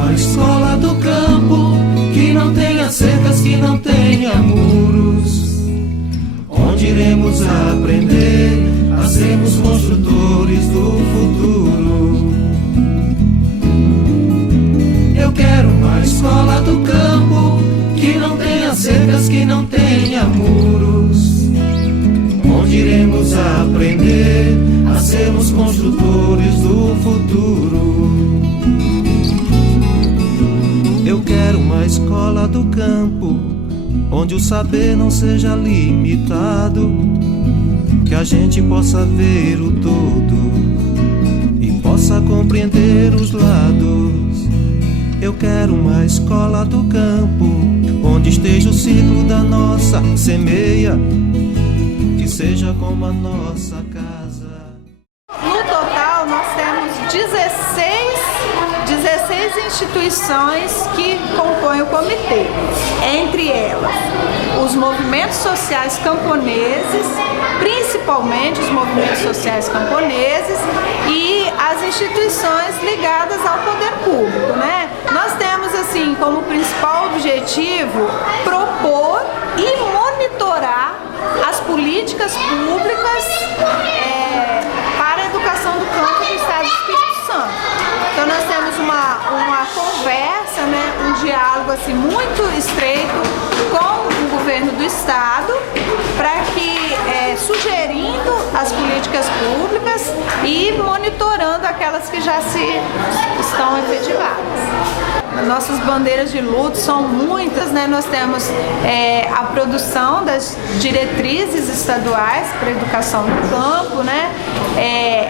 uma escola do campo que não tenha cercas, que não tenha muros, onde iremos aprender a sermos construtores do futuro. Eu quero uma escola do campo que não tenha cercas, que não tenha muros, onde iremos aprender a sermos construtores do futuro. Eu quero uma escola do campo onde o saber não seja limitado, que a gente possa ver o todo e possa compreender os lados. Eu quero uma escola do campo onde esteja o ciclo da nossa semeia, que seja como a nossa casa. No total, nós temos 16 instituições que compõem o comitê. Entre elas, os movimentos sociais camponeses, principalmente os movimentos sociais camponeses, e as instituições ligadas ao poder público, né? Nós temos, assim, como principal objetivo propor e monitorar as políticas públicas para a educação do campo do Estado do Espírito Santo. Então nós temos uma conversa, né, um diálogo assim, muito estreito com o governo do Estado, para que, sugerindo as políticas públicas e monitorando aquelas que já estão efetivadas. Nossas bandeiras de luta são muitas, né? Nós temos a produção das diretrizes estaduais para a educação no campo, né?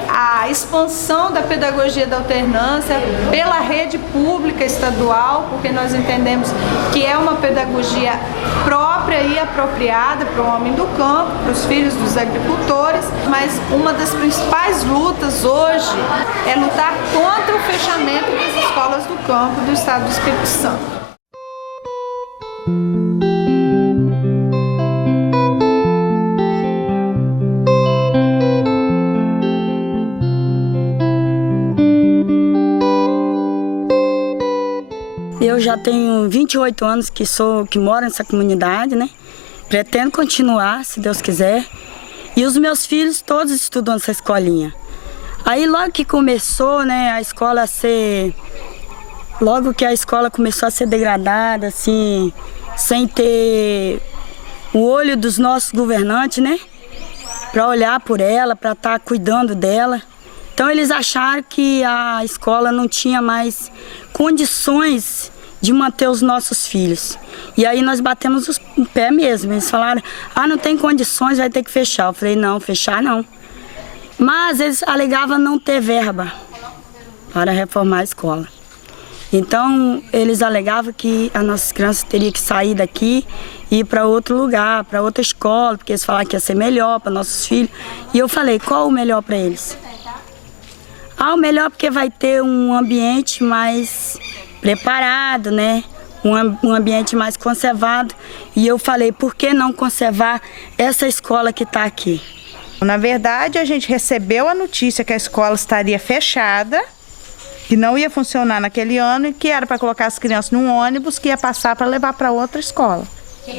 A expansão da pedagogia da alternância pela rede pública estadual, porque nós entendemos que é uma pedagogia própria e apropriada para o homem do campo, para os filhos dos agricultores, mas uma das principais lutas hoje é lutar contra o fechamento das escolas do campo do Estado do Espírito Santo. Eu já tenho 28 anos que moro nessa comunidade, né? Pretendo continuar, se Deus quiser. E os meus filhos todos estudam nessa escolinha. Aí logo que começou, né, logo que a escola começou a ser degradada, assim, sem ter o olho dos nossos governantes, né? Para olhar por ela, para estar cuidando dela. Então eles acharam que a escola não tinha mais condições de manter os nossos filhos. E aí nós batemos o pé mesmo. Eles falaram, não tem condições, vai ter que fechar. Eu falei, não, fechar não. Mas eles alegavam não ter verba para reformar a escola. Então eles alegavam que as nossas crianças teriam que sair daqui e ir para outro lugar, para outra escola, porque eles falavam que ia ser melhor para nossos filhos. E eu falei, qual o melhor para eles? O melhor porque vai ter um ambiente mais preparado, né? Um ambiente mais conservado. E eu falei, por que não conservar essa escola que está aqui? Na verdade, a gente recebeu a notícia que a escola estaria fechada, que não ia funcionar naquele ano e que era para colocar as crianças num ônibus que ia passar para levar para outra escola.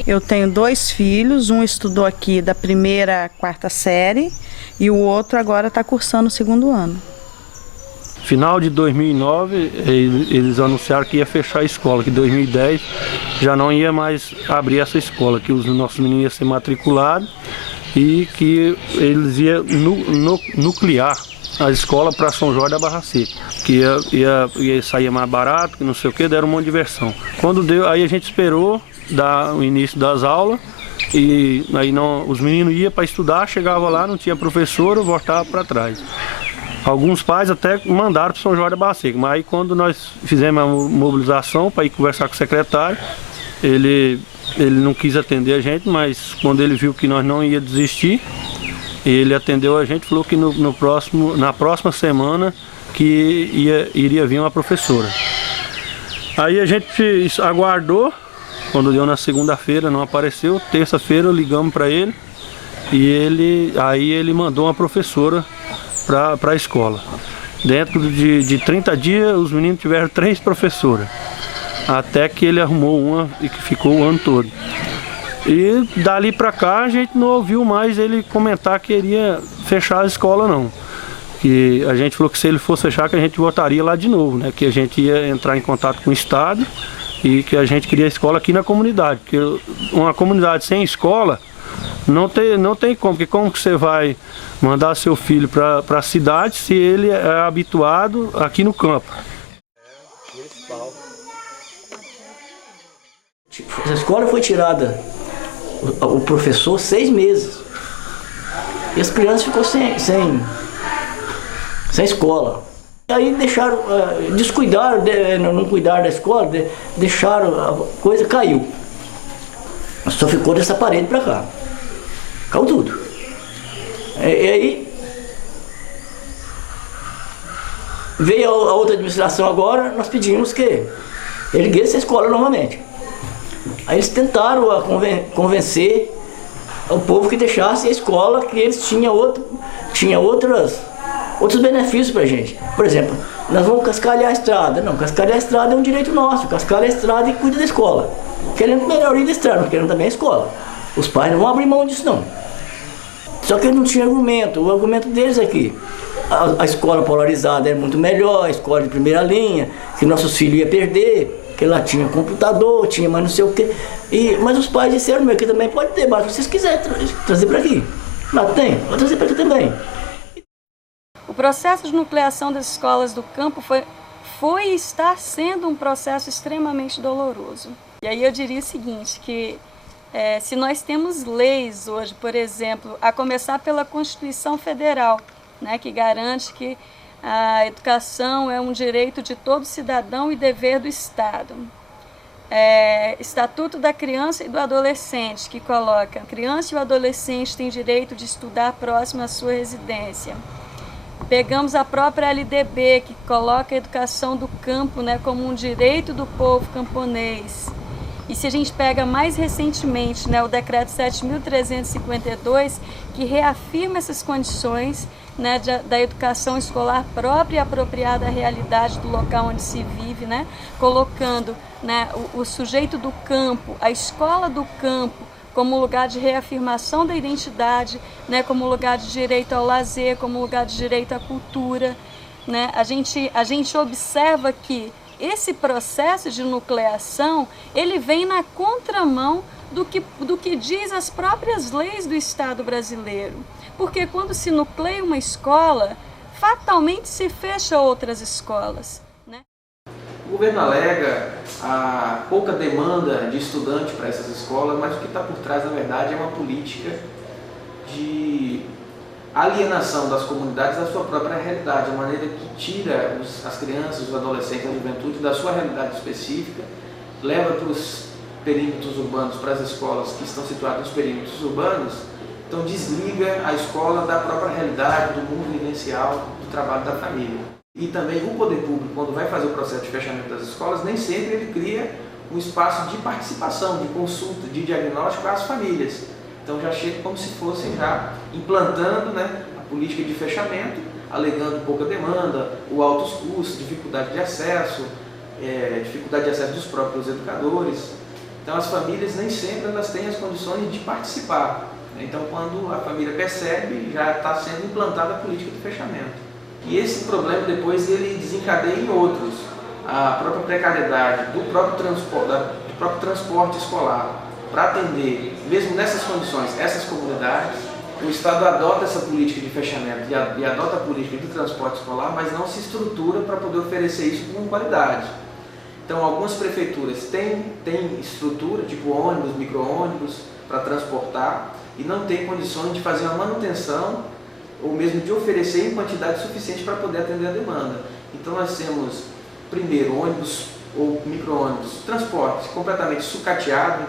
Eu tenho 2 filhos, um estudou aqui da 1ª à 4ª série e o outro agora está cursando o 2º ano. Final de 2009, eles anunciaram que ia fechar a escola, que em 2010 já não ia mais abrir essa escola, que os nossos meninos iam ser matriculados e que eles iam nuclear a escola para São Jorge da Barra Seca, que ia sair mais barato, que não sei o que, deram uma diversão. Quando deu, aí a gente esperou dar o início das aulas e aí não, os meninos iam para estudar, chegava lá, não tinha professor, voltava para trás. Alguns pais até mandaram para São Jorge da Barra Seca, mas aí quando nós fizemos a mobilização para ir conversar com o secretário, ele não quis atender a gente, mas quando ele viu que nós não ia desistir, ele atendeu a gente, falou que na próxima semana que iria vir uma professora. Aí a gente aguardou, quando deu na segunda-feira não apareceu, terça-feira ligamos para ele e ele mandou uma professora para a escola. Dentro de 30 dias, os meninos tiveram 3 professoras, até que ele arrumou uma e que ficou o ano todo. E dali para cá a gente não ouviu mais ele comentar que iria fechar a escola não. Que a gente falou que se ele fosse fechar que a gente voltaria lá de novo, né? Que a gente ia entrar em contato com o Estado e que a gente queria a escola aqui na comunidade. Porque uma comunidade sem escola não tem como, porque como que você vai mandar seu filho para a cidade se ele é habituado aqui no campo? A escola foi tirada, o professor, 6 meses. E as crianças ficou sem escola. E aí deixaram, descuidaram, não cuidaram da escola, deixaram, a coisa caiu. Só ficou dessa parede para cá. Caiu tudo. E aí veio a outra administração agora, nós pedimos que erguesse a escola novamente. Aí eles tentaram convencer o povo que deixasse a escola, que eles tinham outros benefícios pra gente. Por exemplo, nós vamos cascalhar a estrada. Não, cascalhar a estrada é um direito nosso. Cascalha a estrada e cuida da escola. Querendo melhoria da estrada, querendo também a escola. Os pais não vão abrir mão disso não. Só que eles não tinham argumento. O argumento deles é que a escola polarizada era muito melhor, a escola de primeira linha, que nossos filhos iam perder, que lá tinha computador, tinha mais não sei o quê. Mas os pais disseram, meu, que também pode ter, mas se vocês quiserem trazer para aqui. Lá tem, vou trazer para aqui também. O processo de nucleação das escolas do campo foi e está sendo um processo extremamente doloroso. E aí eu diria o seguinte, que se nós temos leis hoje, por exemplo, a começar pela Constituição Federal, né, que garante que a educação é um direito de todo cidadão e dever do Estado. Estatuto da Criança e do Adolescente, que coloca a criança e o adolescente têm direito de estudar próximo à sua residência. Pegamos a própria LDB, que coloca a educação do campo, né, como um direito do povo camponês. E se a gente pega mais recentemente, né, o decreto 7.352, que reafirma essas condições, né, da educação escolar própria e apropriada à realidade do local onde se vive, né, colocando, né, o sujeito do campo, a escola do campo, como lugar de reafirmação da identidade, né, como lugar de direito ao lazer, como lugar de direito à cultura, né. A gente observa que esse processo de nucleação, ele vem na contramão do que diz as próprias leis do Estado brasileiro. Porque quando se nucleia uma escola, fatalmente se fecha outras escolas, né? O governo alega a pouca demanda de estudante para essas escolas, mas o que está por trás, na verdade, é uma política de alienação das comunidades da sua própria realidade, a maneira que tira as crianças, os adolescentes, a juventude da sua realidade específica, leva para os perímetros urbanos, para as escolas que estão situadas nos perímetros urbanos, então desliga a escola da própria realidade, do mundo vivencial, do trabalho da família. E também o poder público, quando vai fazer o processo de fechamento das escolas, nem sempre ele cria um espaço de participação, de consulta, de diagnóstico às famílias. Então já chega como se fosse já implantando, né, a política de fechamento, alegando pouca demanda, o altos custos, dificuldade de acesso dos próprios educadores. Então as famílias nem sempre elas têm as condições de participar. Então quando a família percebe, já está sendo implantada a política de fechamento. E esse problema depois ele desencadeia em outros. A própria precariedade do próprio transporte escolar, para atender, mesmo nessas condições, essas comunidades, o Estado adota essa política de fechamento e adota a política de transporte escolar, mas não se estrutura para poder oferecer isso com qualidade. Então, algumas prefeituras têm estrutura, tipo ônibus, micro-ônibus, para transportar, e não têm condições de fazer uma manutenção, ou mesmo de oferecer em quantidade suficiente para poder atender a demanda. Então, nós temos, primeiro, ônibus ou micro-ônibus, transporte completamente sucateado,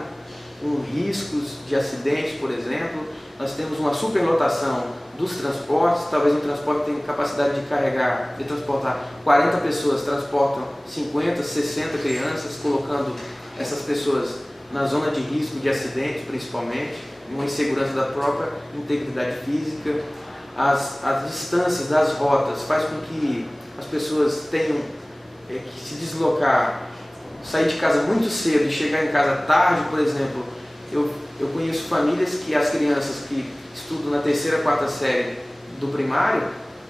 com riscos de acidentes, por exemplo. Nós temos uma superlotação dos transportes, talvez um transporte tenha capacidade de transportar 40 pessoas, transportam 50, 60 crianças, colocando essas pessoas na zona de risco de acidente, principalmente, uma insegurança da própria integridade física. As distâncias das rotas faz com que as pessoas tenham que se deslocar, sair de casa muito cedo e chegar em casa tarde, por exemplo. Eu conheço famílias que as crianças que estudam na 3ª, 4ª série do primário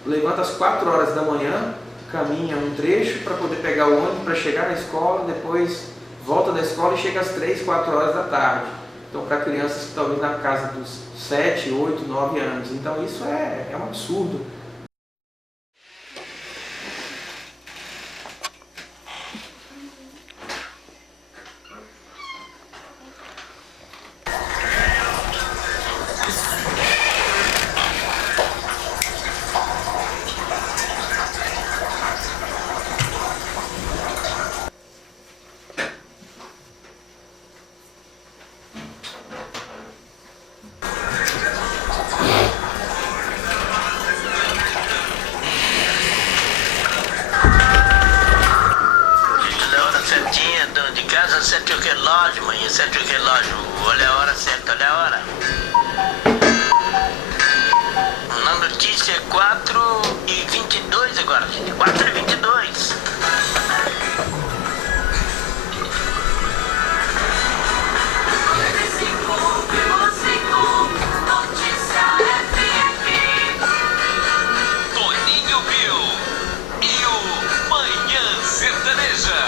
levantam às 4 horas da manhã, caminha um trecho para poder pegar o ônibus para chegar na escola, depois volta da escola e chega às 3, 4 horas da tarde. Então, para crianças que talvez na casa dos 7, 8, 9 anos. Então, isso é um absurdo. De casa, 7 o relógio, mãe, 7 o relógio. Olha a hora certa, olha a hora. Na notícia é 4h22 agora, gente. 4h22. Toninho Bill e o Manhã Sertaneja.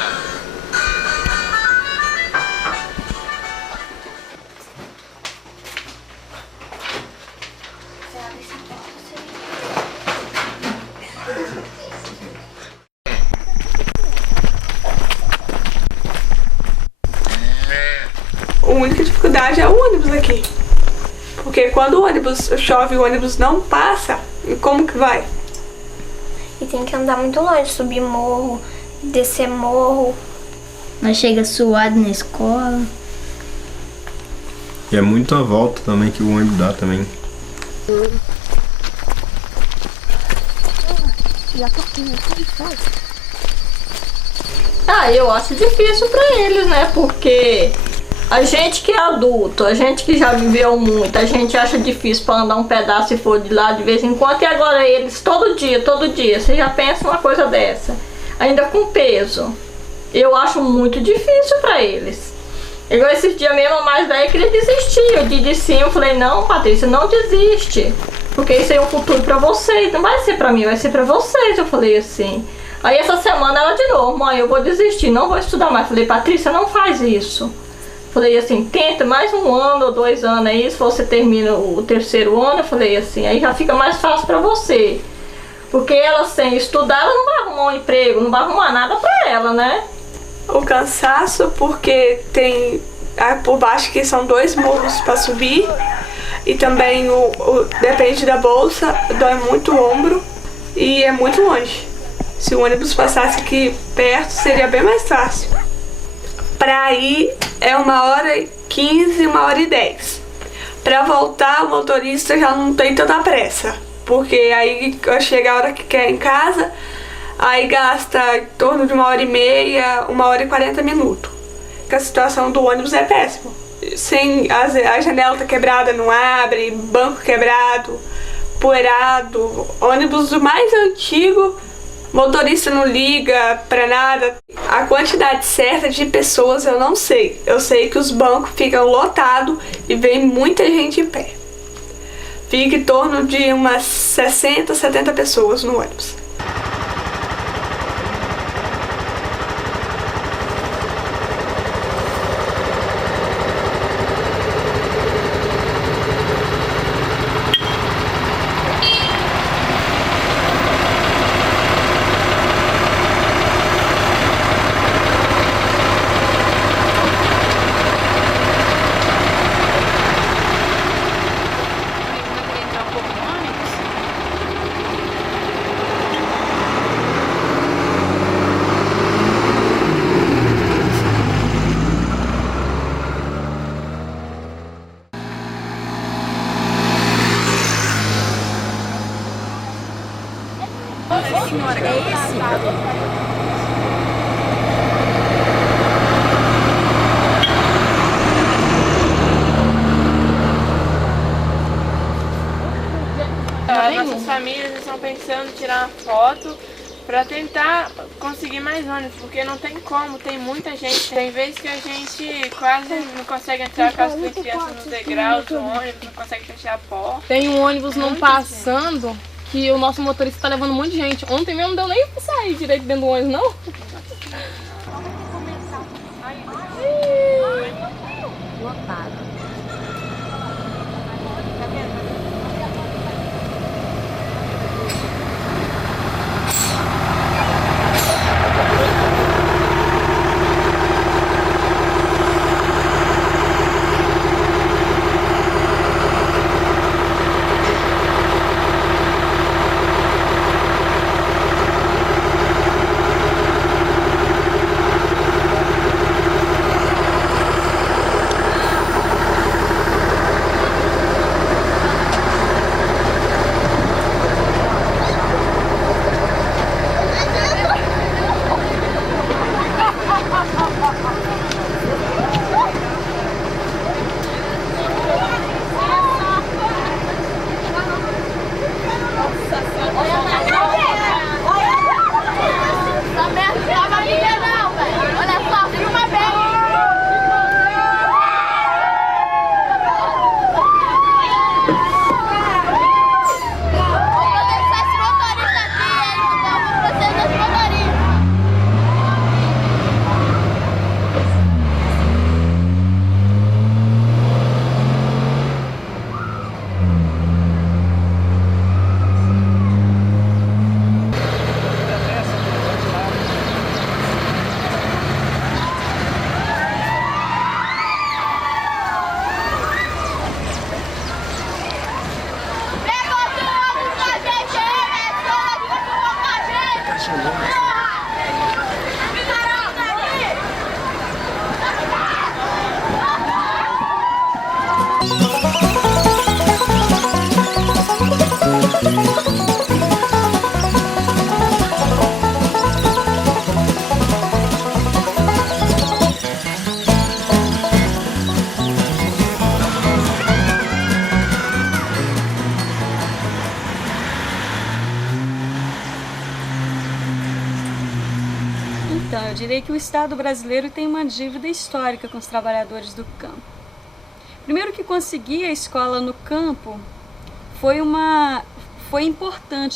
A única dificuldade é o ônibus aqui. Porque quando o ônibus chove e o ônibus não passa, como que vai? E tem que andar muito longe, subir morro, descer morro. Nós chega suado na escola. E é muita volta também que o ônibus dá também. Eu acho difícil pra eles, né? Porque a gente que é adulto, a gente que já viveu muito, a gente acha difícil pra andar um pedaço e for de lá de vez em quando, e agora eles todo dia, você já pensa uma coisa dessa, ainda com peso. Eu acho muito difícil pra eles. Igual esses dias mesmo, a mais velha queria desistir. Eu disse sim, eu falei, não, Patrícia, não desiste, porque isso é um futuro pra vocês, não vai ser pra mim, vai ser pra vocês, eu falei assim. Aí essa semana ela de novo, mãe, eu vou desistir, não vou estudar mais. Falei, Patrícia, não faz isso. Falei assim, tenta mais 1 ano ou 2 anos aí, se você termina o 3º ano, eu falei assim, aí já fica mais fácil pra você. Porque ela sem estudar, ela não vai arrumar um emprego, não vai arrumar nada pra ela, né? O cansaço, porque tem por baixo que são 2 morros pra subir. E também depende da bolsa, dói muito o ombro e é muito longe. Se o ônibus passasse aqui perto, seria bem mais fácil. Pra ir é 1h15, 1h10. Pra voltar, o motorista já não tem tanta pressa, porque aí chega a hora que quer em casa, aí gasta em torno de 1h30, 1h40. Que a situação do ônibus é péssima. A janela tá quebrada, não abre, banco quebrado, poeirado, ônibus do mais antigo. Motorista não liga pra nada. A quantidade certa de pessoas eu não sei. Eu sei que os bancos ficam lotados e vem muita gente em pé. Fica em torno de umas 60, 70 pessoas no ônibus. Senhora, é esse? Nossas famílias estão pensando em tirar uma foto para tentar conseguir mais ônibus, porque não tem como, tem muita gente. Tem vezes que a gente quase não consegue entrar com as crianças nos degraus do ônibus, não consegue fechar a porta. Tem um ônibus não passando que o nosso motorista tá levando um monte de gente. Ontem mesmo não deu nem pra sair direito dentro do ônibus, não. Lotado. Então, eu direi que o Estado brasileiro tem uma dívida histórica com os trabalhadores do campo. Primeiro, que conseguir a escola no campo foi importante.